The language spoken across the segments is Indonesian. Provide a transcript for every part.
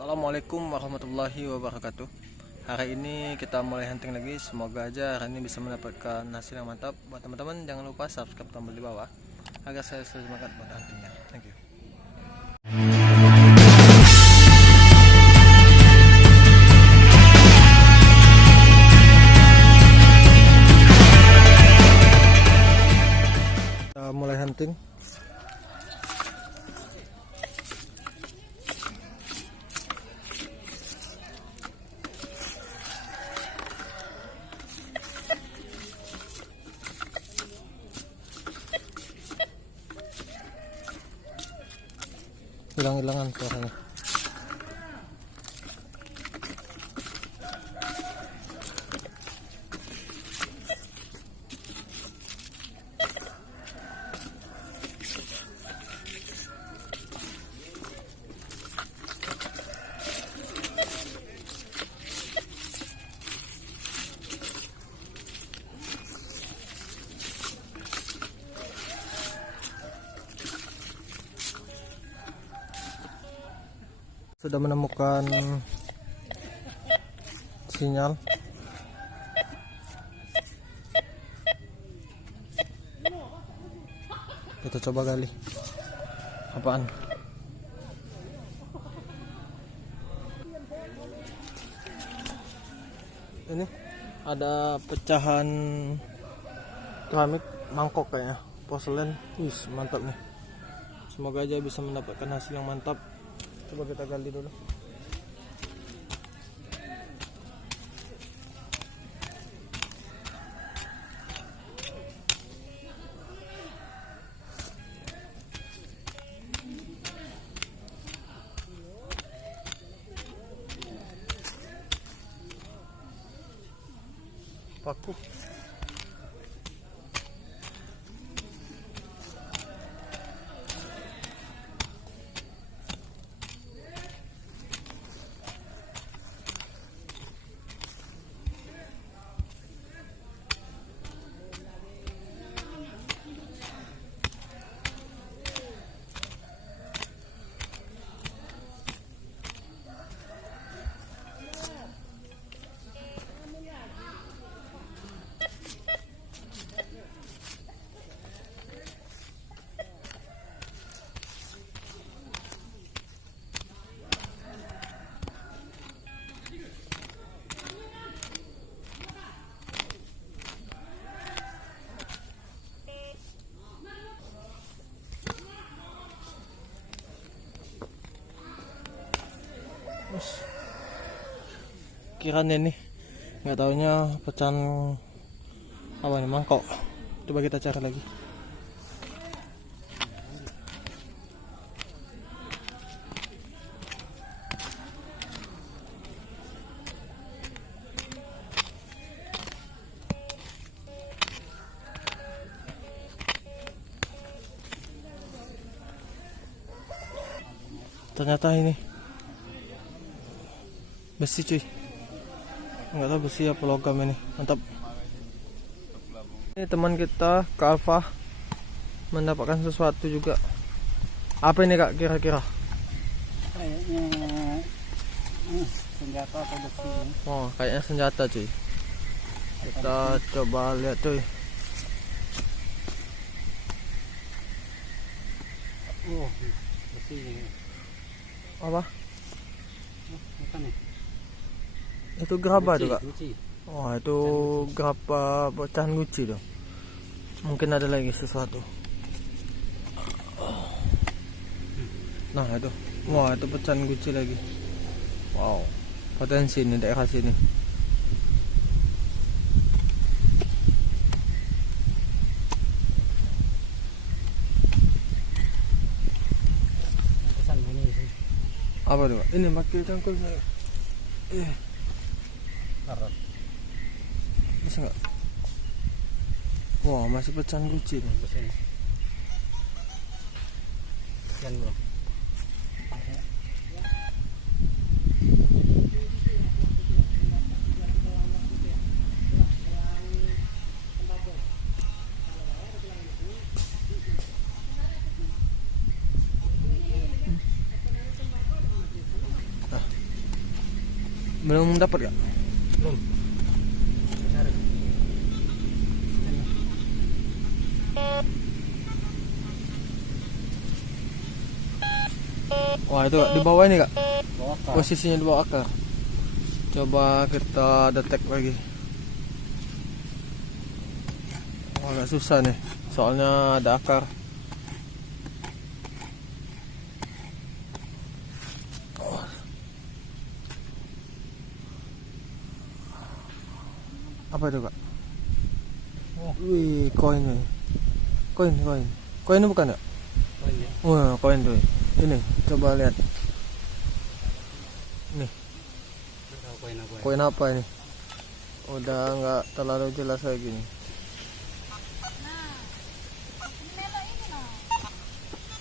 Assalamualaikum warahmatullahi wabarakatuh. Hari ini kita mulai hunting lagi. Semoga aja hari ini bisa mendapatkan hasil yang mantap. Buat teman-teman jangan lupa subscribe tombol di bawah agar saya selalu semangat buat huntingnya. Thank you. Kita mulai hunting. Hilang-hilangan suaranya. Sudah menemukan sinyal. Kita coba gali. Apaan? Ini ada pecahan keramik mangkok kayaknya, porselen. Wis, mantap nih. Semoga aja bisa mendapatkan hasil yang mantap. Coba kita gali dulu. Paku. Kiranya nih, nggak taunya pecahan apa nih, mangkok. Coba kita cari lagi. Ternyata ini besi cuy, nggak tahu besi apa logam ini. Mantap. Ini teman kita ke Alfa mendapatkan sesuatu juga. Apa ini kak kira-kira? Kayaknya senjata atau besi. Oh kayaknya senjata cuy. Kita coba lihat cuy. Oh besi. Apa? Bukan nih. Itu gerabah tuh kak. Guci. Oh itu gerabah pecahan guci tuh. Mungkin ada lagi sesuatu. Nah itu, wah itu pecahan guci lagi. Wow, potensi ini daerah sini. Pesan bunyi sih. Apa tuh kak? Ini pakai cangkul. Karat. Bisa nggak? Wah masih pecahan guci nih. Besi. Sekian bro. Belum dapat ya? Belum. Cari. Ini. Wah itu Kak, di bawah ini Kak. Bawa kah? Posisinya di bawah akar. Coba kita detek lagi. Oh, agak susah nih, soalnya ada akar. Oh. Apa itu Kak? Oh. Wih, koin nih. Koin. Koin ini bukan ya? Oh iya. Wah, koin tuh. Ini, coba lihat. Nih, Tahu koin apa ya? koin apa ini? Udah nggak terlalu jelas kayak gini.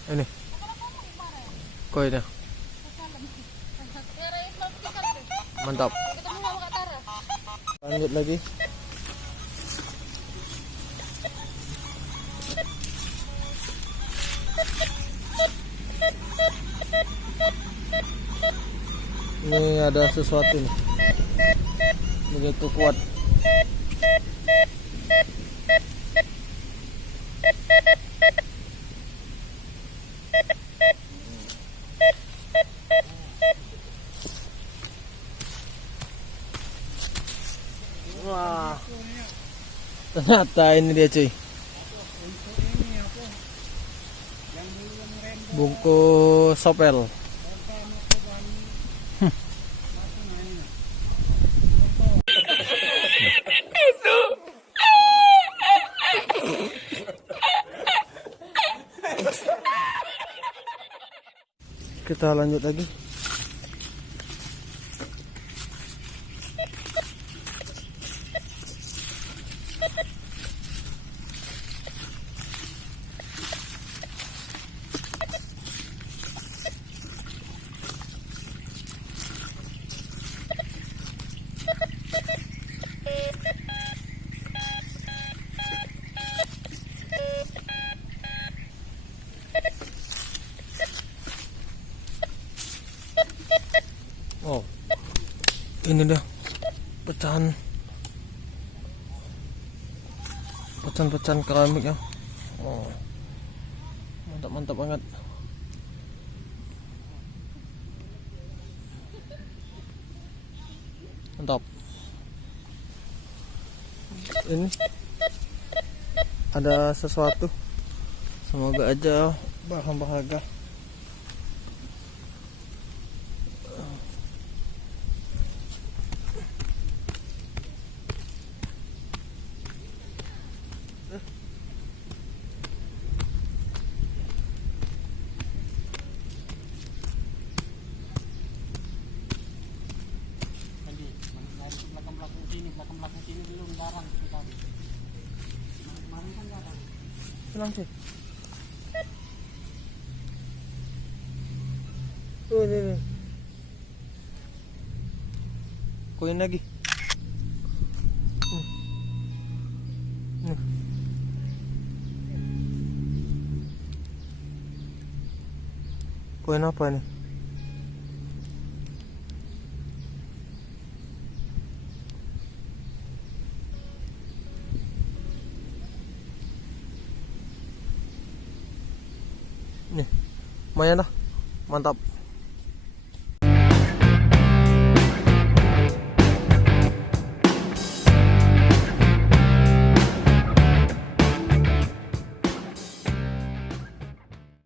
Ini koinnya mantap. Lanjut lagi. Ini ada sesuatu nih, begitu kuat. Wah, ternyata ini dia cuy, bungkus sopel. Kita lanjut lagi. Oh, ini dah pecahan keramik ya. Oh, mantap banget. Mantap. Ini ada sesuatu. Semoga aja barang berharga. Belakang sini belum larang kita. Kemarin kan larang. Tenang sih. Oh, ini. Koin lagi. Nih. Koin apa nih? Nih, lumayan dah, mantap.